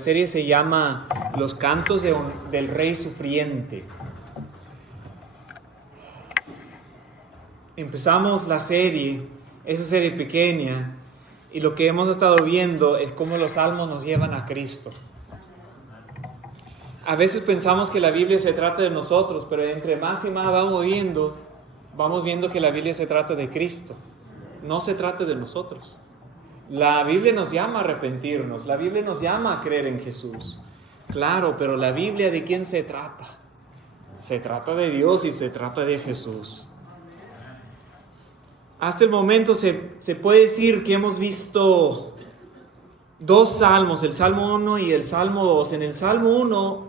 La serie se llama Los cantos del rey sufriente. Empezamos la serie, esa serie pequeña, y lo que hemos estado viendo es cómo los salmos nos llevan a Cristo. A veces pensamos que la Biblia se trata de nosotros, pero entre más y más vamos viendo que la Biblia se trata de Cristo. No se trata de nosotros. La Biblia nos llama a arrepentirnos, la Biblia nos llama a creer en Jesús. Claro, pero la Biblia, ¿de quién se trata? Se trata de Dios y se trata de Jesús. Hasta el momento se puede decir que hemos visto dos salmos, el Salmo 1 y el Salmo 2. En el Salmo 1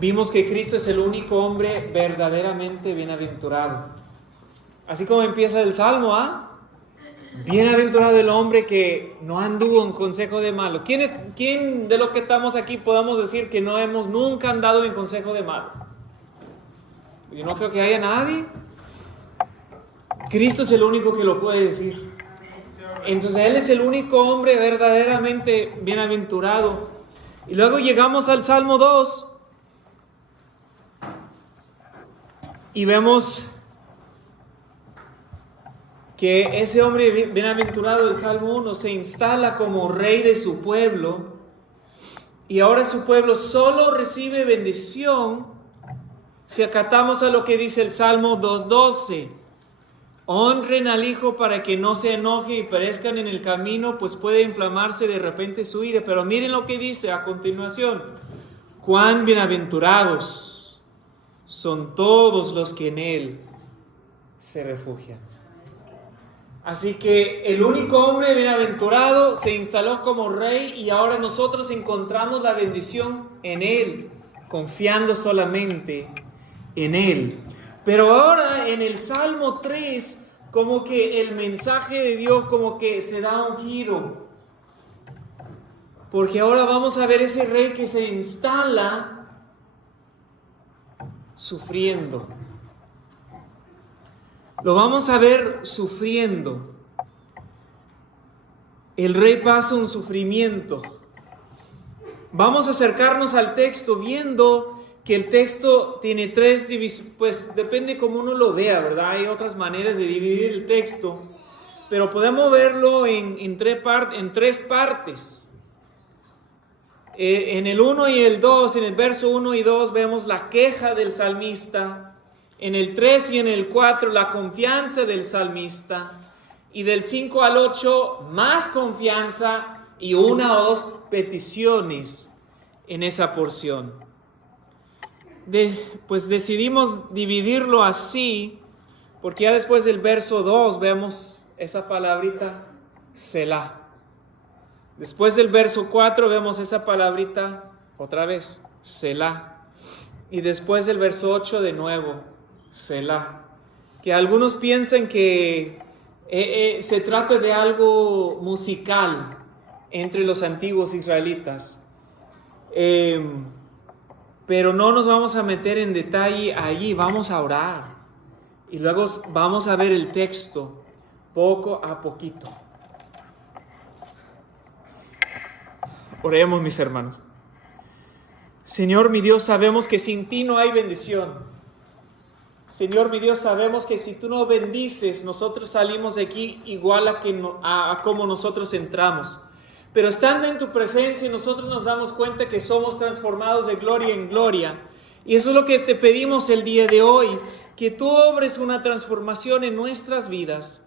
vimos que Cristo es el único hombre verdaderamente bienaventurado. Así como empieza el Salmo, bienaventurado el hombre que no anduvo en consejo de malo. ¿Quién de los que estamos aquí podamos decir que no hemos nunca andado en consejo de malo? Yo no creo que haya nadie. Cristo es el único que lo puede decir. Entonces Él es el único hombre verdaderamente bienaventurado. Y luego llegamos al Salmo 2 y vemos que ese hombre bienaventurado del Salmo 1 se instala como rey de su pueblo, y ahora su pueblo solo recibe bendición si acatamos a lo que dice el Salmo 2:12. Honren al Hijo para que no se enoje y perezcan en el camino, pues puede inflamarse de repente su ira. Pero miren lo que dice a continuación: cuán bienaventurados son todos los que en Él se refugian. Así que el único hombre bienaventurado se instaló como rey, y ahora nosotros encontramos la bendición en Él, confiando solamente en Él. Pero ahora en el Salmo 3, como que el mensaje de Dios como que se da un giro. Porque ahora vamos a ver ese rey que se instala sufriendo. Lo vamos a ver sufriendo. El rey pasa un sufrimiento. Vamos a acercarnos al texto viendo que el texto tiene tres divisiones. Pues depende cómo uno lo vea, ¿verdad? Hay otras maneras de dividir el texto, pero podemos verlo en tres partes. En el 1 y el 2, en el verso 1 y 2 vemos la queja del salmista. En el 3 y en el 4 la confianza del salmista. Y del 5 al 8 más confianza y una o dos peticiones en esa porción. Pues decidimos dividirlo así, porque ya después del verso 2 vemos esa palabrita Selah. Después del verso 4 vemos esa palabrita otra vez, Selah. Y después del verso 8 de nuevo, Selah. Que algunos piensan que se trata de algo musical entre los antiguos israelitas. Pero no nos vamos a meter en detalle allí, vamos a orar. Y luego vamos a ver el texto poco a poquito. Oremos, mis hermanos. Señor mi Dios, sabemos que sin ti no hay bendición. Señor mi Dios, sabemos que si tú no bendices, nosotros salimos de aquí igual a como nosotros entramos. Pero estando en tu presencia, nosotros nos damos cuenta que somos transformados de gloria en gloria. Y eso es lo que te pedimos el día de hoy, que tú obres una transformación en nuestras vidas,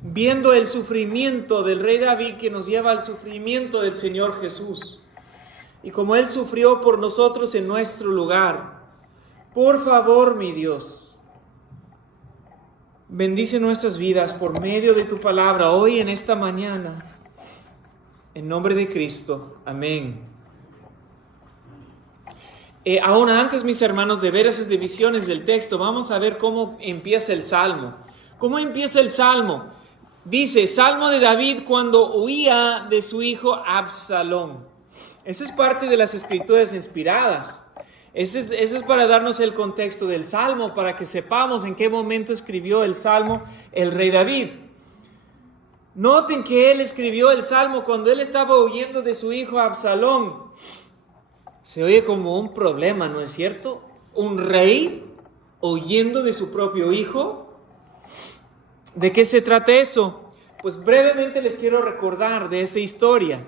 viendo el sufrimiento del rey David que nos lleva al sufrimiento del Señor Jesús. Y como Él sufrió por nosotros en nuestro lugar, por favor, mi Dios, bendice nuestras vidas por medio de tu palabra hoy en esta mañana. En nombre de Cristo. Amén. Aún antes, mis hermanos, de ver esas divisiones del texto, vamos a ver cómo empieza el Salmo. ¿Cómo empieza el Salmo? Dice, Salmo de David cuando huía de su hijo Absalón. Esa es parte de las escrituras inspiradas. Eso es para darnos el contexto del Salmo, para que sepamos en qué momento escribió el Salmo el rey David. Noten que él escribió el Salmo cuando él estaba huyendo de su hijo Absalón. Se oye como un problema, ¿no es cierto? Un rey huyendo de su propio hijo. ¿De qué se trata eso? Pues brevemente les quiero recordar de esa historia.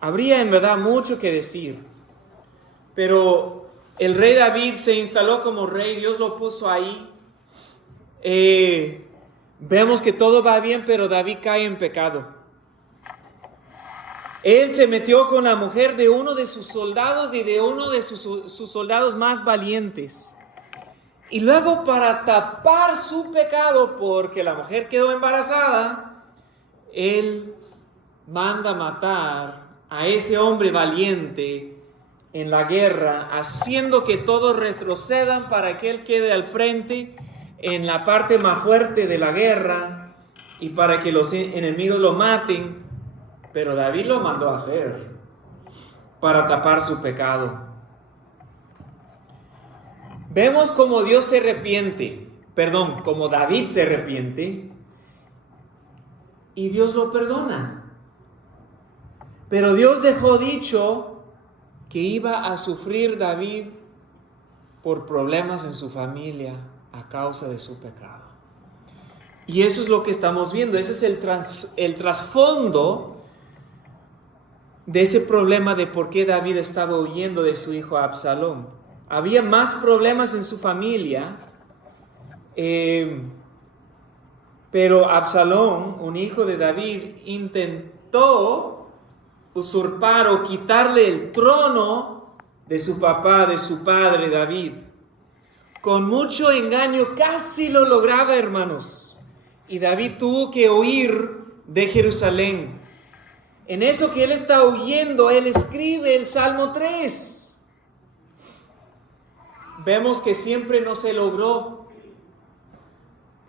Habría en verdad mucho que decir, pero el rey David se instaló como rey, Dios lo puso ahí. Vemos que todo va bien, pero David cae en pecado. Él se metió con la mujer de uno de sus soldados y de uno de sus soldados más valientes. Y luego, para tapar su pecado, porque la mujer quedó embarazada, él manda matar a ese hombre valiente en la guerra, haciendo que todos retrocedan para que él quede al frente en la parte más fuerte de la guerra y para que los enemigos lo maten. Pero David lo mandó a hacer para tapar su pecado. Vemos como Dios se arrepiente, como David se arrepiente y Dios lo perdona. Pero Dios dejó dicho que iba a sufrir David por problemas en su familia a causa de su pecado. Y eso es lo que estamos viendo, ese es el trasfondo de ese problema de por qué David estaba huyendo de su hijo Absalón. Había más problemas en su familia, pero Absalón, un hijo de David, intentó usurpar o quitarle el trono de su papá, de su padre David. Con mucho engaño casi lo lograba, hermanos. Y David tuvo que huir de Jerusalén. En eso que él está huyendo, él escribe el Salmo 3. Vemos que siempre no se logró,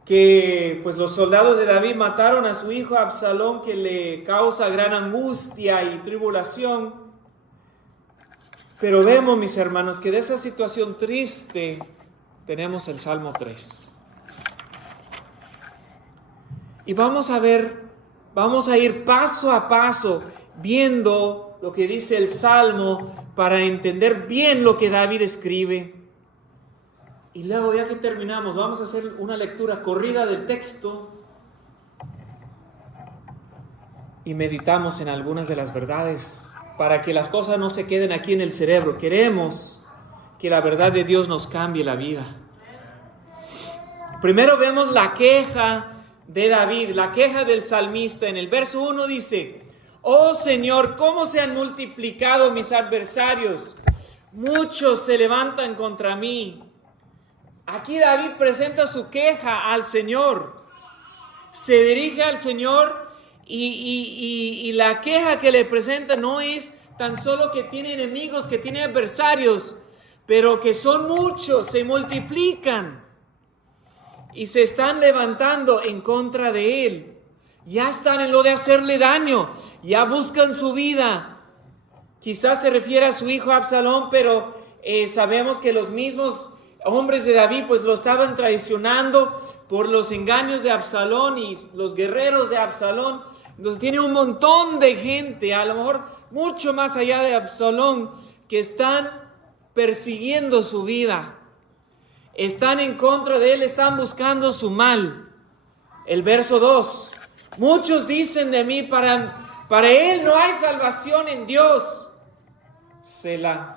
que pues los soldados de David mataron a su hijo Absalón, que le causa gran angustia y tribulación. Pero vemos, mis hermanos, que de esa situación triste tenemos el Salmo 3. Y vamos a ir paso a paso viendo lo que dice el Salmo para entender bien lo que David escribe. Y luego, ya que terminamos, vamos a hacer una lectura corrida del texto y meditamos en algunas de las verdades para que las cosas no se queden aquí en el cerebro. Queremos que la verdad de Dios nos cambie la vida. Primero vemos la queja de David, la queja del salmista. En el verso 1 dice: oh Señor, ¿cómo se han multiplicado mis adversarios? Muchos se levantan contra mí. Aquí David presenta su queja al Señor. Se dirige al Señor y la queja que le presenta no es tan solo que tiene enemigos, que tiene adversarios, pero que son muchos, se multiplican y se están levantando en contra de él. Ya están en lo de hacerle daño, ya buscan su vida. Quizás se refiere a su hijo Absalón, pero sabemos que los mismos hombres de David pues lo estaban traicionando por los engaños de Absalón y los guerreros de Absalón. Entonces tiene un montón de gente, a lo mejor mucho más allá de Absalón, que están persiguiendo su vida. Están en contra de él, están buscando su mal. El verso 2. Muchos dicen de mí, para él no hay salvación en Dios. Selah.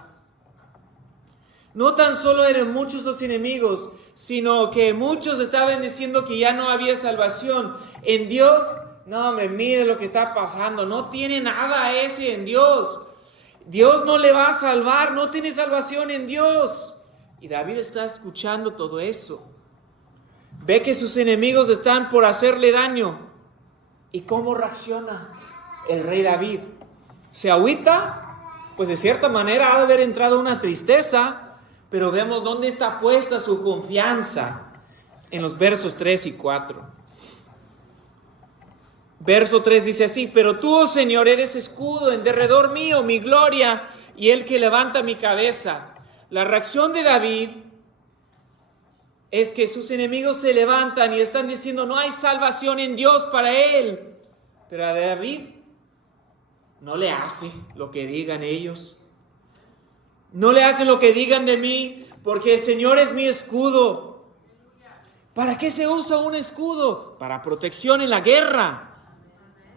No tan solo eran muchos los enemigos, sino que muchos estaban diciendo que ya no había salvación en Dios. No, hombre, mire lo que está pasando. No tiene nada ese en Dios. Dios no le va a salvar, no tiene salvación en Dios. Y David está escuchando todo eso. Ve que sus enemigos están por hacerle daño. ¿Y cómo reacciona el rey David? ¿Se agüita? Pues de cierta manera ha de haber entrado una tristeza. Pero vemos dónde está puesta su confianza en los versos 3 y 4. Verso 3 dice así: pero tú, oh Señor, eres escudo en derredor mío, mi gloria y el que levanta mi cabeza. La reacción de David es que sus enemigos se levantan y están diciendo, no hay salvación en Dios para él. Pero a David no le hace lo que digan ellos. No le hace lo que digan de mí, porque el Señor es mi escudo. ¿Para qué se usa un escudo? Para protección en la guerra.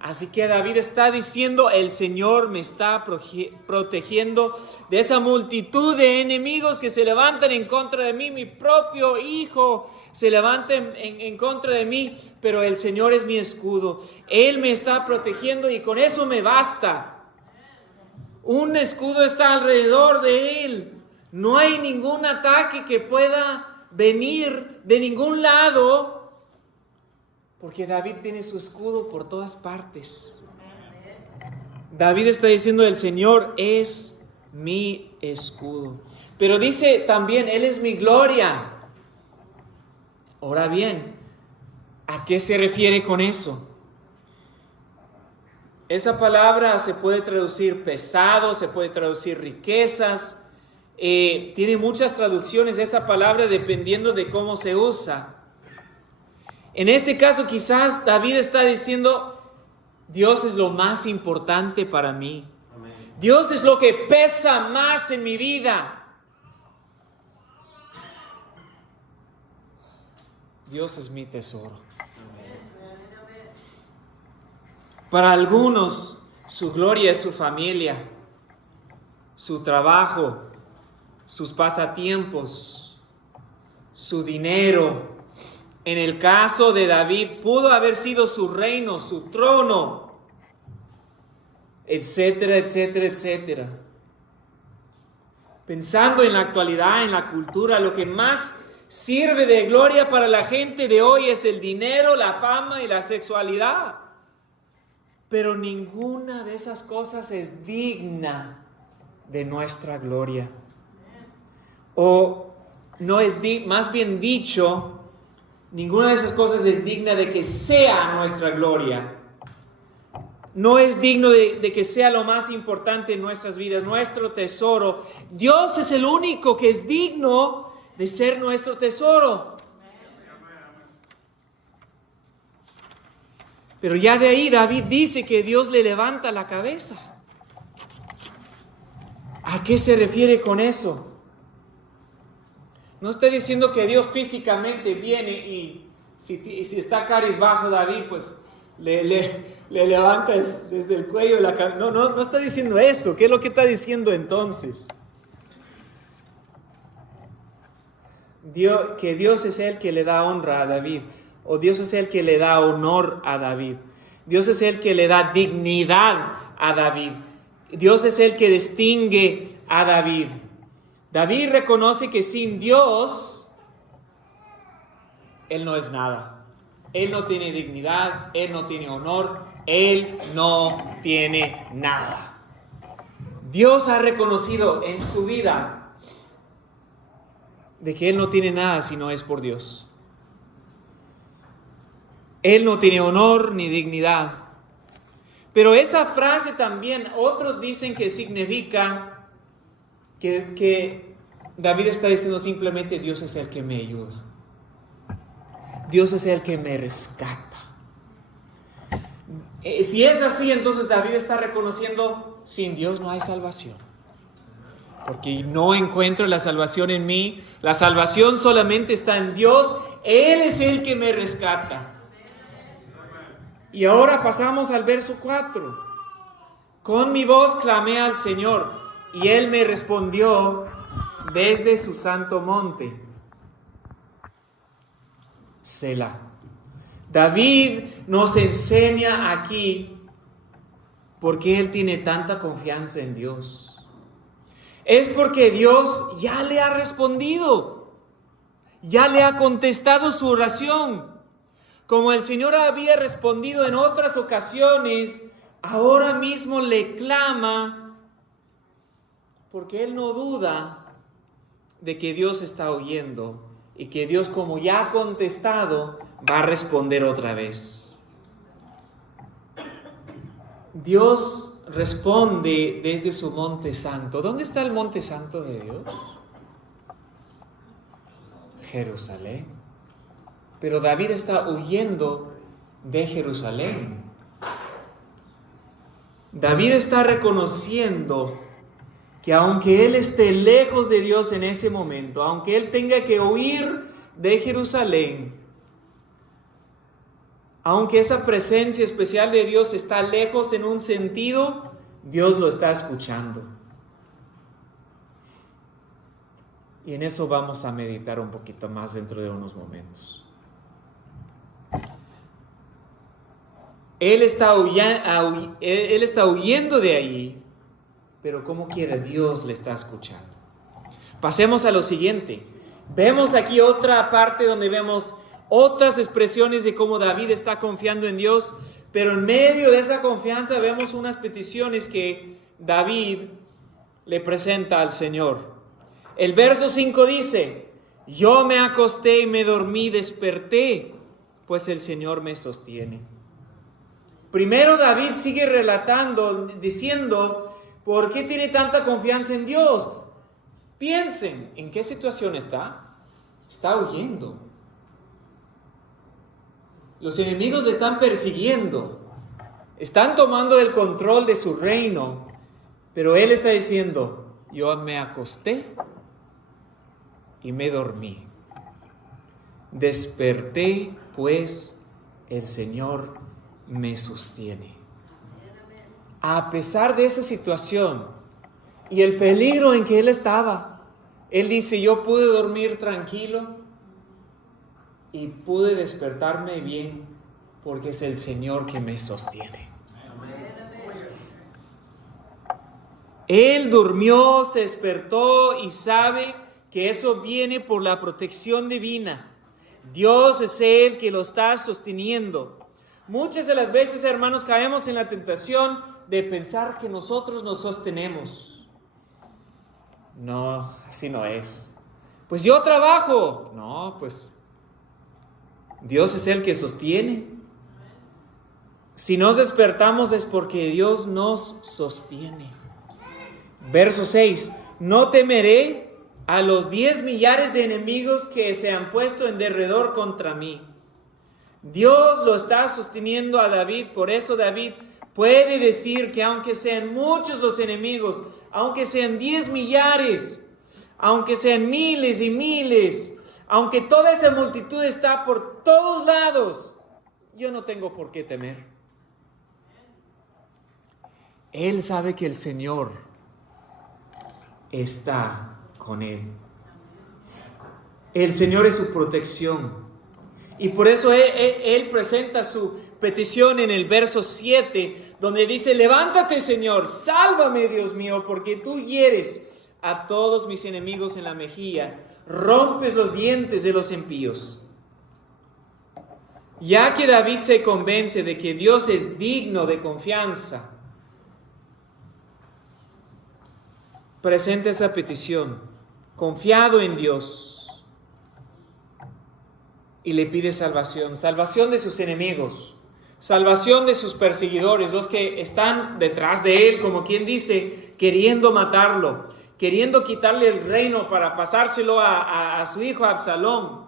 Así que David está diciendo, el Señor me está protegiendo de esa multitud de enemigos que se levantan en contra de mí. Mi propio hijo se levanta en contra de mí, pero el Señor es mi escudo. Él me está protegiendo y con eso me basta. Un escudo está alrededor de él. No hay ningún ataque que pueda venir de ningún lado, porque David tiene su escudo por todas partes. David está diciendo, el Señor es mi escudo. Pero dice también, Él es mi gloria. Ahora bien, ¿a qué se refiere con eso? Esa palabra se puede traducir pesado, se puede traducir riquezas. Tiene muchas traducciones esa palabra dependiendo de cómo se usa. En este caso quizás David está diciendo, Dios es lo más importante para mí. Amén. Dios es lo que pesa más en mi vida. Dios es mi tesoro. Amén. Para algunos su gloria es su familia, su trabajo, sus pasatiempos, su dinero. En el caso de David, pudo haber sido su reino, su trono, etcétera, etcétera, etcétera. Pensando en la actualidad, en la cultura, lo que más sirve de gloria para la gente de hoy es el dinero, la fama y la sexualidad. Pero ninguna de esas cosas es digna de nuestra gloria. O no es más bien dicho, ninguna de esas cosas es digna de que sea nuestra gloria. No es digno de que sea lo más importante en nuestras vidas, nuestro tesoro. Dios es el único que es digno de ser nuestro tesoro. Pero ya de ahí David dice que Dios le levanta la cabeza. ¿A qué se refiere con eso? No está diciendo que Dios físicamente viene y si está cabizbajo David, pues le levanta desde el cuello de la cabeza. No está diciendo eso. ¿Qué es lo que está diciendo entonces? Que Dios es el que le da honra a David, o Dios es el que le da honor a David. Dios es el que le da dignidad a David. Dios es el que distingue a David. David reconoce que sin Dios, él no es nada. Él no tiene dignidad, él no tiene honor, él no tiene nada. Dios ha reconocido en su vida de que él no tiene nada si no es por Dios. Él no tiene honor ni dignidad. Pero esa frase también, otros dicen que significa que David está diciendo simplemente, Dios es el que me ayuda. Dios es el que me rescata. Si es así, entonces David está reconociendo, sin Dios no hay salvación. Porque no encuentro la salvación en mí. La salvación solamente está en Dios. Él es el que me rescata. Y ahora pasamos al verso 4. Con mi voz clamé al Señor, y Él me respondió desde su santo monte. Selah. David nos enseña aquí por qué él tiene tanta confianza en Dios. Es porque Dios ya le ha respondido, ya le ha contestado su oración. Como el Señor había respondido en otras ocasiones, ahora mismo le clama, porque él no duda de que Dios está oyendo y que Dios, como ya ha contestado, va a responder otra vez. Dios responde desde su monte santo. ¿Dónde está el monte santo de Dios? Jerusalén. Pero David está huyendo de Jerusalén. David está reconociendo que aunque él esté lejos de Dios en ese momento, aunque él tenga que huir de Jerusalén, aunque esa presencia especial de Dios está lejos en un sentido, Dios lo está escuchando. Y en eso vamos a meditar un poquito más dentro de unos momentos. Él está huyendo de allí, pero como quiera, Dios le está escuchando. Pasemos a lo siguiente. Vemos aquí otra parte donde vemos otras expresiones de cómo David está confiando en Dios, pero en medio de esa confianza vemos unas peticiones que David le presenta al Señor. El verso 5 dice: yo me acosté y me dormí, desperté, pues el Señor me sostiene. Primero David sigue relatando, diciendo, ¿por qué tiene tanta confianza en Dios? Piensen, ¿en qué situación está? Está huyendo. Los enemigos le están persiguiendo. Están tomando el control de su reino. Pero él está diciendo, yo me acosté y me dormí. Desperté, pues el Señor me sostiene. A pesar de esa situación y el peligro en que él estaba, él dice, yo pude dormir tranquilo y pude despertarme bien porque es el Señor que me sostiene. Él durmió, se despertó y sabe que eso viene por la protección divina. Dios es el que lo está sosteniendo. Muchas de las veces, hermanos, caemos en la tentación de pensar que nosotros nos sostenemos. No, así no es. Pues yo trabajo. No, pues Dios es el que sostiene. Si nos despertamos es porque Dios nos sostiene. Verso 6. No temeré a los 10 millares de enemigos que se han puesto en derredor contra mí. Dios lo está sosteniendo a David, por eso David puede decir que aunque sean muchos los enemigos, aunque sean 10 millares, aunque sean miles y miles, aunque toda esa multitud está por todos lados, yo no tengo por qué temer. Él sabe que el Señor está con él. El Señor es su protección. Y por eso él presenta su petición en el verso 7, donde dice, levántate, Señor, sálvame, Dios mío, porque tú hieres a todos mis enemigos en la mejilla, rompes los dientes de los impíos. Ya que David se convence de que Dios es digno de confianza, presenta esa petición, confiado en Dios. Y le pide salvación, salvación de sus enemigos, salvación de sus perseguidores, los que están detrás de él, como quien dice, queriendo matarlo, queriendo quitarle el reino para pasárselo a su hijo Absalón.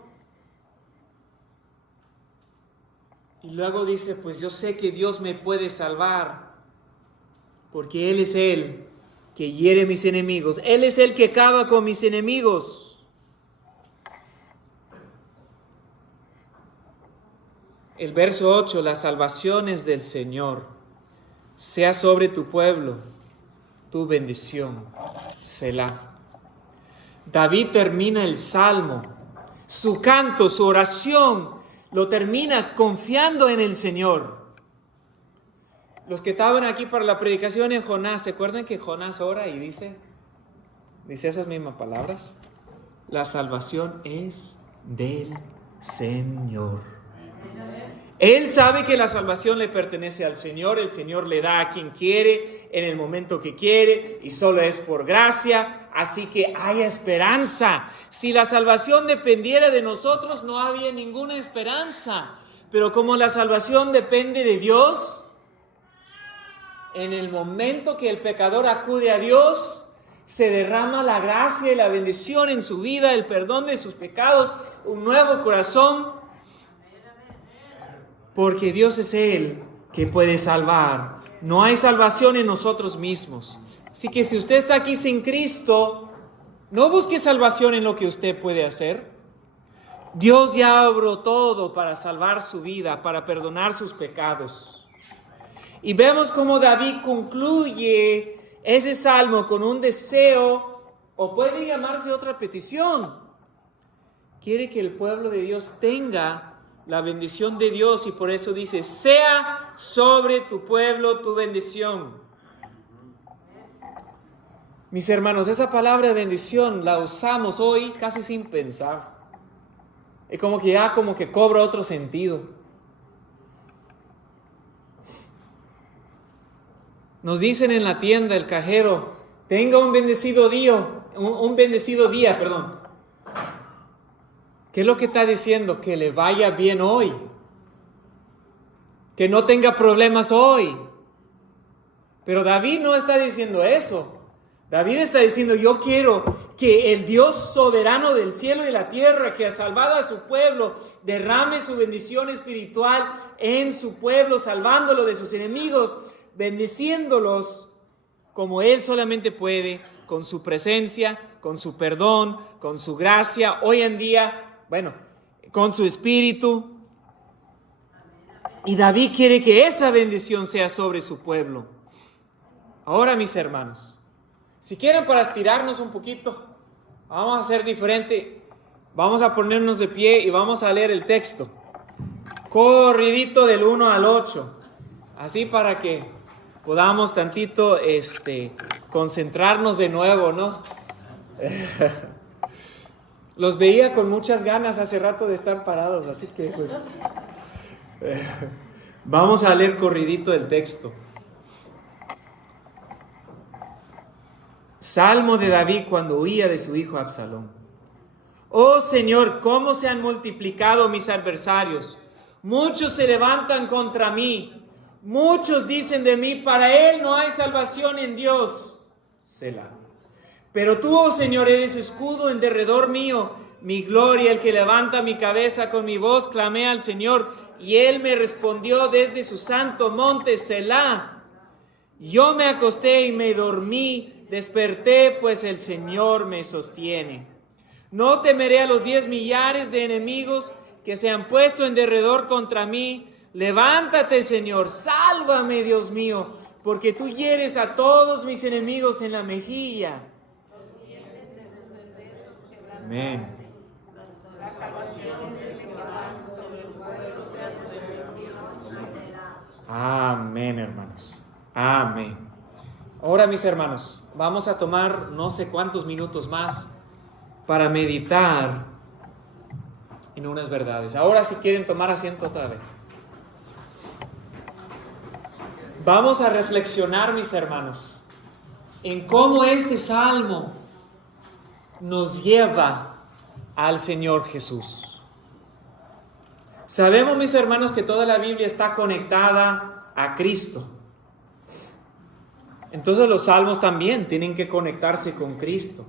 Y luego dice, pues yo sé que Dios me puede salvar, porque Él es el que hiere mis enemigos, Él es el que acaba con mis enemigos. El verso 8, las salvaciones del Señor, sea sobre tu pueblo, tu bendición, Selah. David termina el salmo, su canto, su oración, lo termina confiando en el Señor. Los que estaban aquí para la predicación en Jonás, ¿se acuerdan que Jonás ora y dice esas mismas palabras? La salvación es del Señor. Él sabe que la salvación le pertenece al Señor, el Señor le da a quien quiere, en el momento que quiere, y solo es por gracia, así que hay esperanza. Si la salvación dependiera de nosotros, no había ninguna esperanza, pero como la salvación depende de Dios, en el momento que el pecador acude a Dios, se derrama la gracia y la bendición en su vida, el perdón de sus pecados, un nuevo corazón, porque Dios es el que puede salvar. No hay salvación en nosotros mismos. Así que si usted está aquí sin Cristo, no busque salvación en lo que usted puede hacer. Dios ya obró todo para salvar su vida, para perdonar sus pecados. Y vemos cómo David concluye ese salmo con un deseo, o puede llamarse otra petición. Quiere que el pueblo de Dios tenga la bendición de Dios, y por eso dice: sea sobre tu pueblo tu bendición. Mis hermanos, esa palabra de bendición la usamos hoy casi sin pensar. Es como que cobra otro sentido. Nos dicen en la tienda el cajero: tenga un bendecido día, perdón. ¿Qué es lo que está diciendo? Que le vaya bien hoy, que no tenga problemas hoy. Pero David no está diciendo eso. David está diciendo: yo quiero que el Dios soberano del cielo y la tierra, que ha salvado a su pueblo, derrame su bendición espiritual en su pueblo, salvándolo de sus enemigos, bendiciéndolos como Él solamente puede, con su presencia, con su perdón, con su gracia, hoy en día, con su espíritu. Y David quiere que esa bendición sea sobre su pueblo. Ahora, mis hermanos, si quieren, para estirarnos un poquito, vamos a hacer diferente. Vamos a ponernos de pie y vamos a leer el texto corridito del 1 al 8, así para que podamos tantito concentrarnos de nuevo, ¿no? Los veía con muchas ganas hace rato de estar parados, así que pues vamos a leer corridito el texto. Salmo de David cuando huía de su hijo Absalón. Oh Señor, cómo se han multiplicado mis adversarios. Muchos se levantan contra mí. Muchos dicen de mí: para él no hay salvación en Dios. Selah. Pero tú, oh Señor, eres escudo en derredor mío, mi gloria, el que levanta mi cabeza. Con mi voz clamé al Señor, y él me respondió desde su santo monte, Selah. Yo me acosté y me dormí, desperté, pues el Señor me sostiene. No temeré a los 10 millares de enemigos que se han puesto en derredor contra mí. Levántate, Señor, sálvame, Dios mío, porque tú hieres a todos mis enemigos en la mejilla. Amén. Amén, hermanos. Amén. Ahora, mis hermanos, vamos a tomar no sé cuántos minutos más para meditar en unas verdades. Ahora, si quieren tomar asiento otra vez. Vamos a reflexionar, mis hermanos, en cómo este salmo nos lleva al Señor Jesús. Sabemos, mis hermanos, que toda la Biblia está conectada a Cristo. Entonces los salmos también tienen que conectarse con Cristo.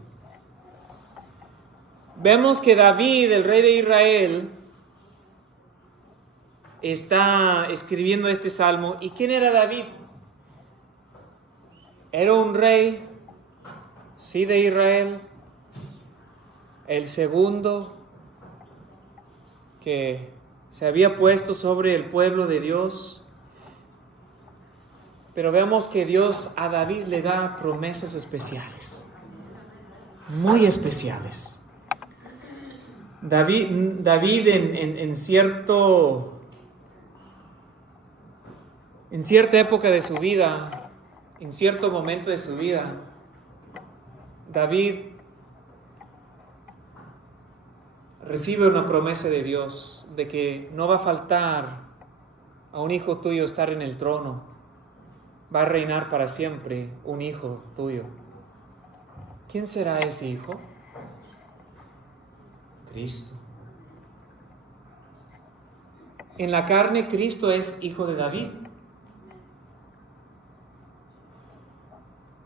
Vemos que David, el rey de Israel, está escribiendo este salmo. ¿Y quién era David? Era un rey, sí, de Israel, el segundo que se había puesto sobre el pueblo de Dios. Pero vemos que Dios a David le da promesas especiales, muy especiales. David en cierta época de su vida, en cierto momento de su vida, David recibe una promesa de Dios de que no va a faltar a un hijo tuyo estar en el trono. Va a reinar para siempre un hijo tuyo. ¿Quién será ese hijo? Cristo. En la carne, Cristo es hijo de David.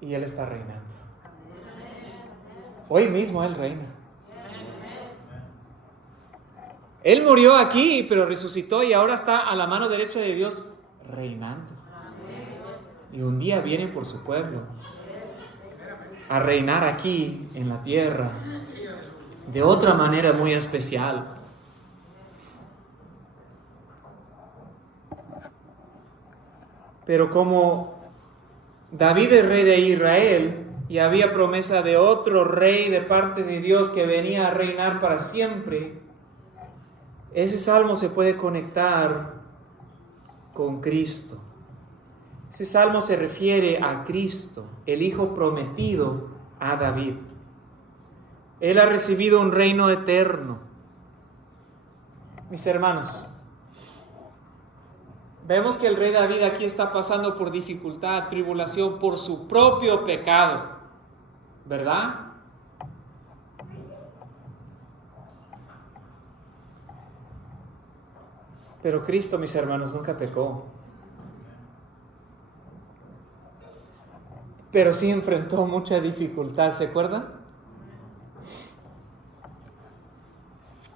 Y Él está reinando. Hoy mismo Él reina. Él murió aquí, pero resucitó y ahora está a la mano derecha de Dios reinando. Y un día viene por su pueblo a reinar aquí en la tierra de otra manera muy especial. Pero como David es rey de Israel y había promesa de otro rey de parte de Dios que venía a reinar para siempre, ese salmo se puede conectar con Cristo. Ese salmo se refiere a Cristo, el Hijo prometido a David. Él ha recibido un reino eterno. Mis hermanos, vemos que el rey David aquí está pasando por dificultad, tribulación, por su propio pecado, ¿verdad? Pero Cristo, mis hermanos, nunca pecó. Pero sí enfrentó mucha dificultad, ¿se acuerdan?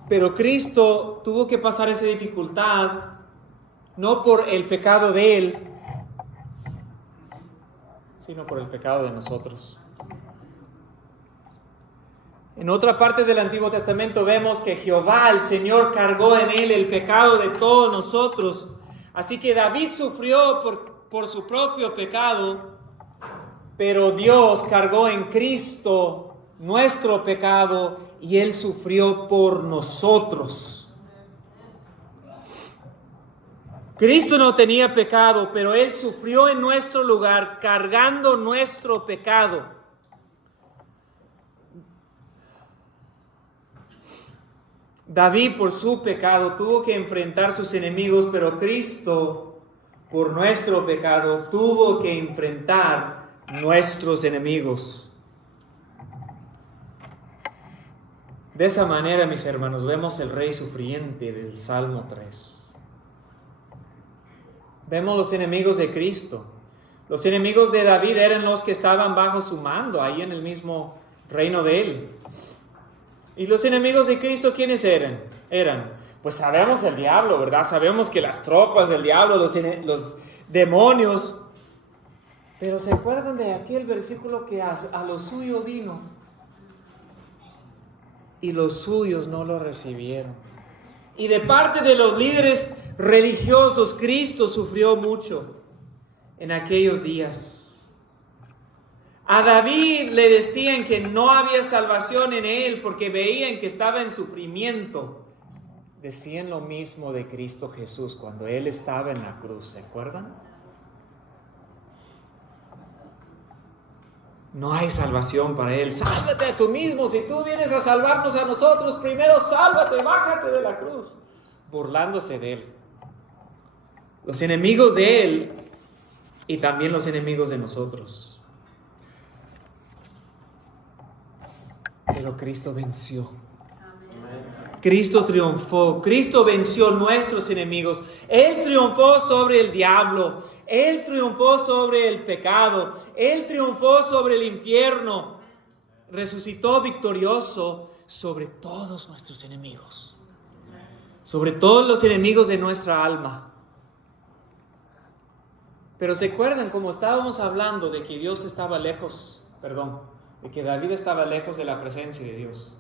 Pero Cristo tuvo que pasar esa dificultad no por el pecado de Él, sino por el pecado de nosotros. En otra parte del Antiguo Testamento vemos que Jehová, el Señor, cargó en Él el pecado de todos nosotros. Así que David sufrió por su propio pecado, pero Dios cargó en Cristo nuestro pecado y Él sufrió por nosotros. Cristo no tenía pecado, pero Él sufrió en nuestro lugar, cargando nuestro pecado. David, por su pecado, tuvo que enfrentar sus enemigos, pero Cristo, por nuestro pecado, tuvo que enfrentar nuestros enemigos. De esa manera, mis hermanos, vemos el rey sufriente del Salmo 3. Vemos los enemigos de Cristo. Los enemigos de David eran los que estaban bajo su mando, ahí en el mismo reino de él. ¿Y los enemigos de Cristo quiénes eran? Pues sabemos el diablo, ¿verdad? Sabemos que las tropas del diablo, los demonios. Pero ¿se acuerdan de aquel versículo que a lo suyo vino? Y los suyos no lo recibieron. Y de parte de los líderes religiosos, Cristo sufrió mucho en aquellos días. A David le decían que no había salvación en él porque veían que estaba en sufrimiento. Decían lo mismo de Cristo Jesús cuando Él estaba en la cruz, ¿se acuerdan? No hay salvación para Él. Sálvate a tú mismo. Si tú vienes a salvarnos a nosotros, primero sálvate, bájate de la cruz. Burlándose de Él. Los enemigos de Él y también los enemigos de nosotros. Pero Cristo venció. Cristo triunfó. Cristo venció nuestros enemigos. Él triunfó sobre el diablo. Él triunfó sobre el pecado. Él triunfó sobre el infierno. Resucitó victorioso sobre todos nuestros enemigos. Sobre todos los enemigos de nuestra alma. Pero ¿se acuerdan cómo estábamos hablando de que Dios estaba lejos? De que David estaba lejos de la presencia de Dios,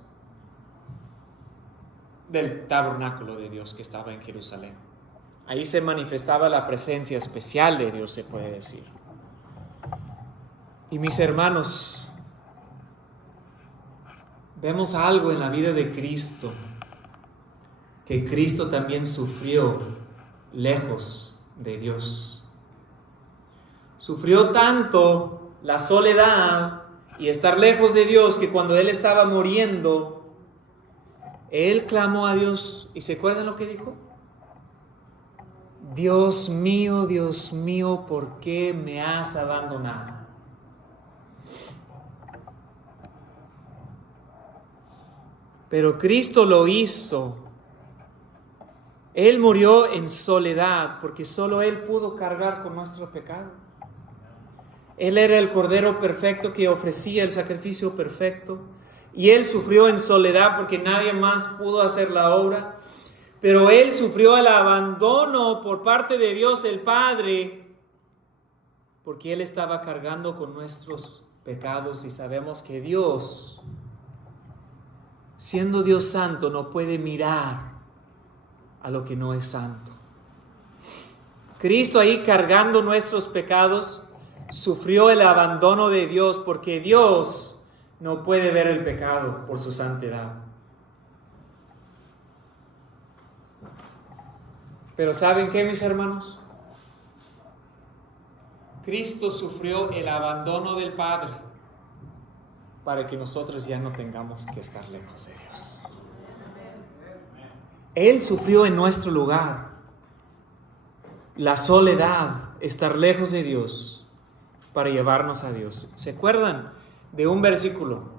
del tabernáculo de Dios que estaba en Jerusalén. Ahí se manifestaba la presencia especial de Dios, se puede decir. Y mis hermanos, vemos algo en la vida de Cristo, que Cristo también sufrió lejos de Dios. Sufrió tanto la soledad y estar lejos de Dios que cuando Él estaba muriendo, Él clamó a Dios. ¿Y se acuerdan lo que dijo? Dios mío, ¿por qué me has abandonado? Pero Cristo lo hizo. Él murió en soledad porque solo Él pudo cargar con nuestro pecado. Él era el Cordero perfecto que ofrecía el sacrificio perfecto. Y Él sufrió en soledad porque nadie más pudo hacer la obra. Pero Él sufrió el abandono por parte de Dios el Padre, porque Él estaba cargando con nuestros pecados, y sabemos que Dios, siendo Dios santo, no puede mirar a lo que no es santo. Cristo ahí cargando nuestros pecados sufrió el abandono de Dios, porque Dios no puede ver el pecado por su santidad. Pero ¿saben qué, mis hermanos? Cristo sufrió el abandono del Padre para que nosotros ya no tengamos que estar lejos de Dios. Él sufrió en nuestro lugar la soledad, estar lejos de Dios, para llevarnos a Dios. ¿Se acuerdan de un versículo?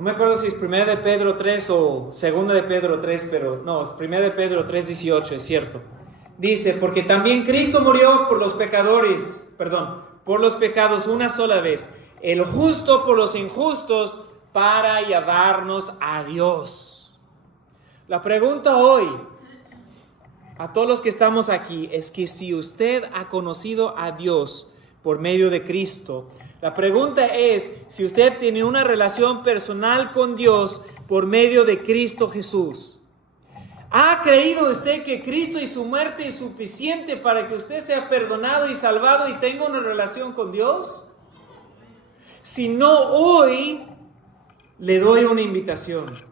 No me acuerdo si es 1 de Pedro 3 o 2 de Pedro 3, pero no, es 1 de Pedro 3:18, es cierto. Dice, porque también Cristo murió por los pecados una sola vez, el justo por los injustos, para llevarnos a Dios. La pregunta hoy a todos los que estamos aquí es que si usted ha conocido a Dios por medio de Cristo, la pregunta es si usted tiene una relación personal con Dios por medio de Cristo Jesús. ¿Ha creído usted que Cristo y su muerte es suficiente para que usted sea perdonado y salvado y tenga una relación con Dios? Si no, hoy le doy una invitación.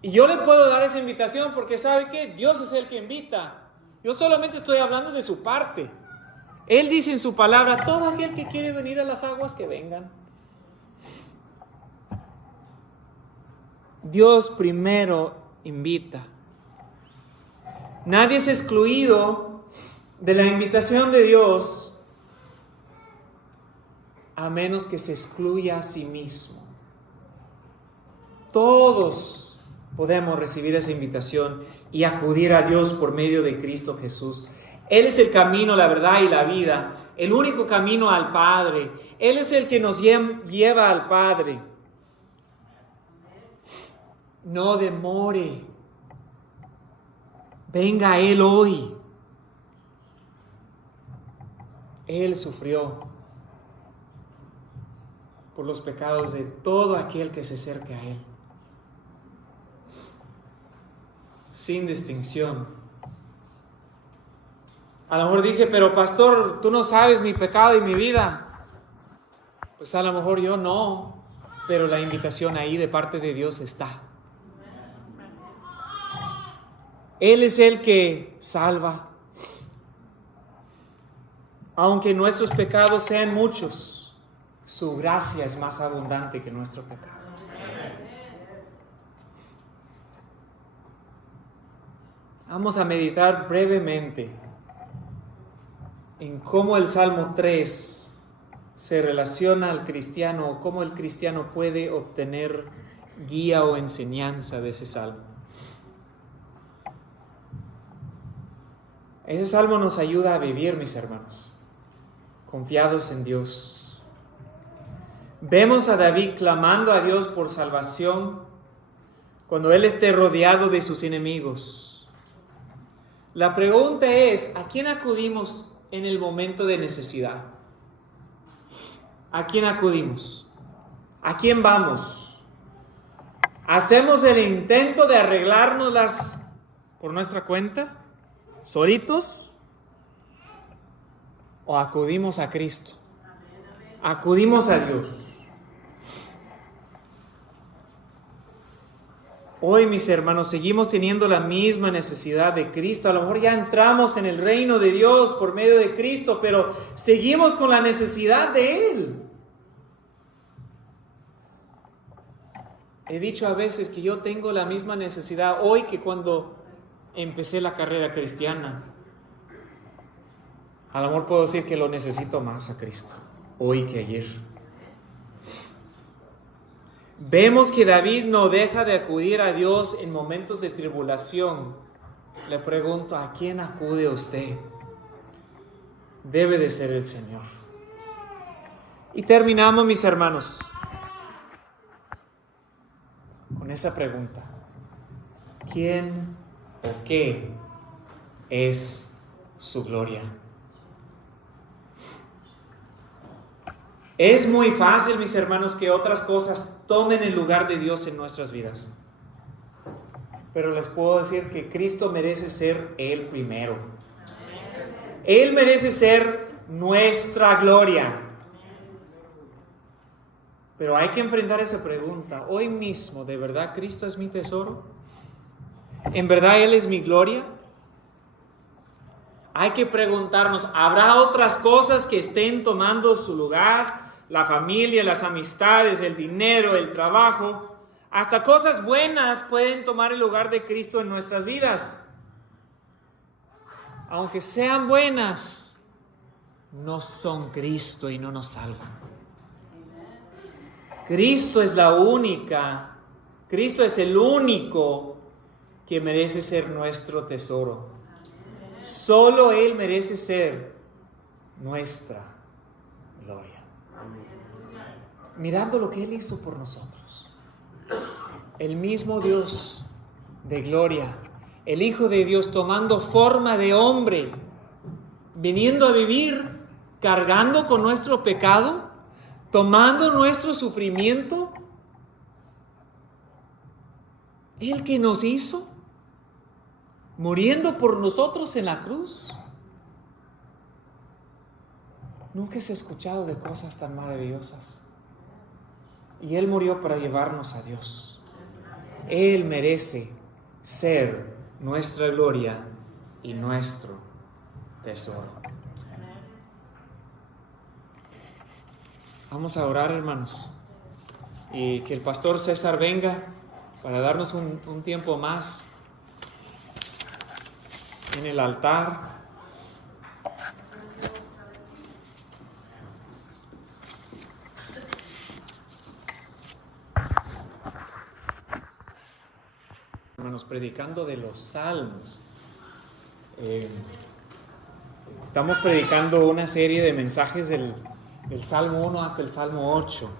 Y yo le puedo dar esa invitación porque ¿sabe qué? Dios es el que invita. Yo solamente estoy hablando de su parte. Él dice en su palabra, todo aquel que quiere venir a las aguas, que vengan. Dios primero invita. Nadie es excluido de la invitación de Dios a menos que se excluya a sí mismo. Todos podemos recibir esa invitación y acudir a Dios por medio de Cristo Jesús. Él es el camino, la verdad y la vida, el único camino al Padre. Él es el que nos lleva al Padre. No demore. Venga a Él hoy. Él sufrió por los pecados de todo aquel que se acerque a Él, sin distinción. A lo mejor dice, pero pastor, tú no sabes mi pecado y mi vida. Pues a lo mejor yo no, pero la invitación ahí de parte de Dios está. Él es el que salva. Aunque nuestros pecados sean muchos, su gracia es más abundante que nuestro pecado. Vamos a meditar brevemente en cómo el Salmo 3 se relaciona al cristiano, cómo el cristiano puede obtener guía o enseñanza de ese salmo. Ese salmo nos ayuda a vivir, mis hermanos, confiados en Dios. Vemos a David clamando a Dios por salvación cuando él esté rodeado de sus enemigos. La pregunta es, ¿a quién acudimos en el momento de necesidad? ¿A quién acudimos? ¿A quién vamos? ¿Hacemos el intento de arreglárnoslas por nuestra cuenta? ¿Solitos? ¿O acudimos a Cristo? Acudimos a Dios. Hoy, mis hermanos, seguimos teniendo la misma necesidad de Cristo. A lo mejor ya entramos en el reino de Dios por medio de Cristo, pero seguimos con la necesidad de Él. He dicho a veces que yo tengo la misma necesidad hoy que cuando empecé la carrera cristiana. A lo mejor puedo decir que lo necesito más a Cristo hoy que ayer. Vemos que David no deja de acudir a Dios en momentos de tribulación. Le pregunto, ¿a quién acude usted? Debe de ser el Señor. Y terminamos, mis hermanos, con esa pregunta. ¿quién o qué es su gloria? Es muy fácil, mis hermanos, que otras cosas tomen el lugar de Dios en nuestras vidas. Pero les puedo decir que Cristo merece ser el primero. Él merece ser nuestra gloria. Pero hay que enfrentar esa pregunta. Hoy mismo, ¿de verdad Cristo es mi tesoro? ¿En verdad Él es mi gloria? Hay que preguntarnos, ¿habrá otras cosas que estén tomando su lugar? La familia, las amistades, el dinero, el trabajo, hasta cosas buenas pueden tomar el lugar de Cristo en nuestras vidas. Aunque sean buenas, no son Cristo y no nos salvan. Cristo es la única, Cristo es el único que merece ser nuestro tesoro. Solo Él merece ser nuestra gloria. Mirando lo que Él hizo por nosotros. El mismo Dios de gloria, el Hijo de Dios tomando forma de hombre, viniendo a vivir, cargando con nuestro pecado, tomando nuestro sufrimiento. El que nos hizo, muriendo por nosotros en la cruz. Nunca se ha escuchado de cosas tan maravillosas. Y Él murió para llevarnos a Dios. Él merece ser nuestra gloria y nuestro tesoro. Vamos a orar, hermanos, y que el pastor César venga para darnos un tiempo más en el altar. Hermanos, predicando de los salmos. Estamos predicando una serie de mensajes del Salmo 1 hasta el Salmo 8.